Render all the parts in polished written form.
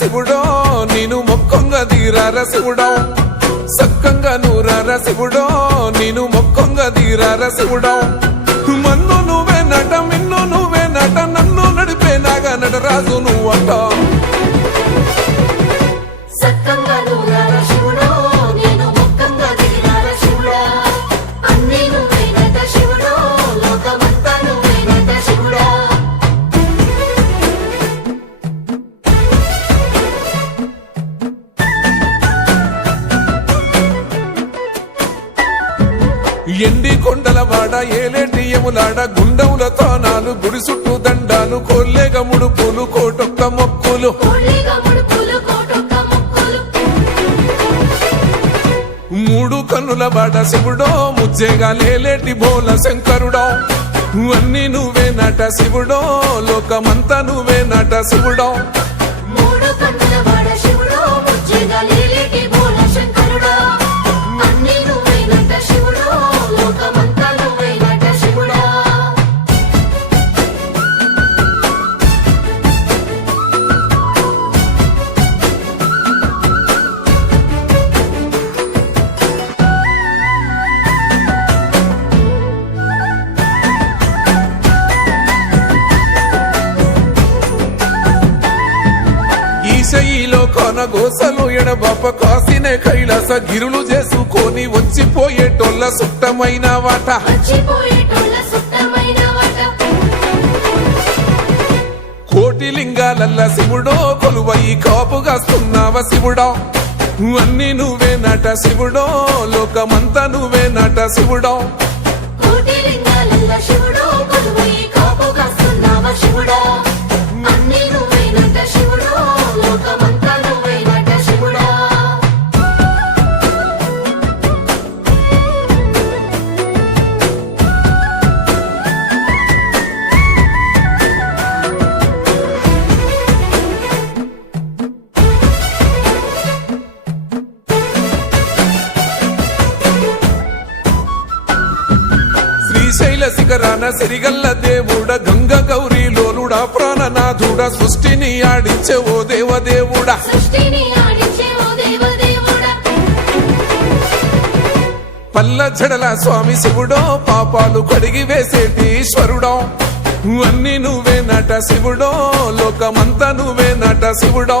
శివుడో నేను మొక్కంగా తీరార శివుడో సక్కంగా నూరార శివుడో నేను మొక్కంగా తీరార శివుడో మన్ను నువ్వే నట మిన్ను నువ్వే నట నన్ను నడిపే నాగా నటరాజు నువ్వంట ఎండి కొండల వాడ ఏలేటి యములాడ గుండములతో నాలు గుడి చుట్టూ దండాలు కోల్లేగ ముడుపులు కోటొక్క మొక్కులు మూడు కన్నుల వాడ శివుడో ముజ్జేగా లేలేటి బోల శంకరుడో అన్ని నువ్వే నట శివుడో లోకమంతా నువ్వే నట శివుడో ఈలో కొన గోసలు ఎడబాప కాసినే కైలాస గిరులు చేసుకొని వచ్చిపోయేటోళ్ళ సుట్టమైన వాట కోటి లింగాలల్ల శివుడో కొలువయి కాపుగాస్తున్నావ శివుడో అన్ని నువ్వే నట శివుడో లోకమంతా నువ్వే నట శివుడో శ్రీశైల శిఖరాన సిరిగల్ల దేవుడ గంగ గౌరీ లోలుడా ప్రాణనాథుడ సృష్టిని ఆడించే ఓ దేవదేవుడా పల్ల జడల స్వామి శివుడో పాపాలు కడిగి వేసేటి ఈశ్వరుడో అన్ని నువ్వే నట శివుడో లోకమంతా నువ్వే నట శివుడో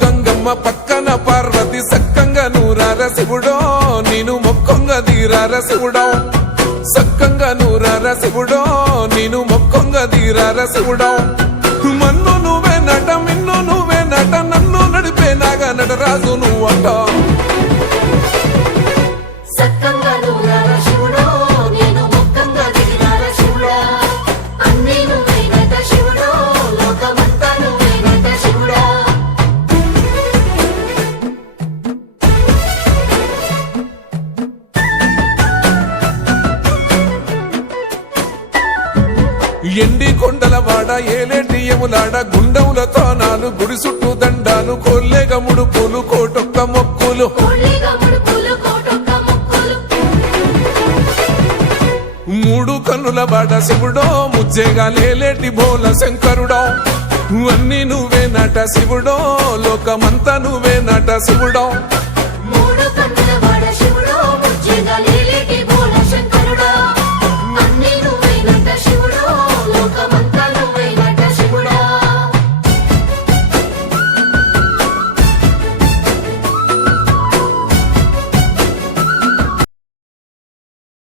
గంగమ్మ పక్కన పార్వతి సక్కంగా నూరార శివుడో నేను మొక్కంగా తీరార శివుడో సక్కంగా నూరార శివుడో నేను మొక్కంగా తీరార శివుడో మన్ను నువ్వే నట మిన్ను నువ్వే నట నన్ను నడిపే నాగా నటరాజు నువ్వంట ఎండి కొండల వాడ ఏలేటి యములాడ గుండములతో నాలు గుడి చుట్టూ దండాలు కోల్లేగ ముడుపులు కోటొక్క మొక్కులు మూడు కన్నుల వాడ శివుడో ముజ్జేగా లేలేటి బోల శంకరుడో అన్ని నువ్వే నట శివుడో లోకమంతా నువ్వే నట శివుడో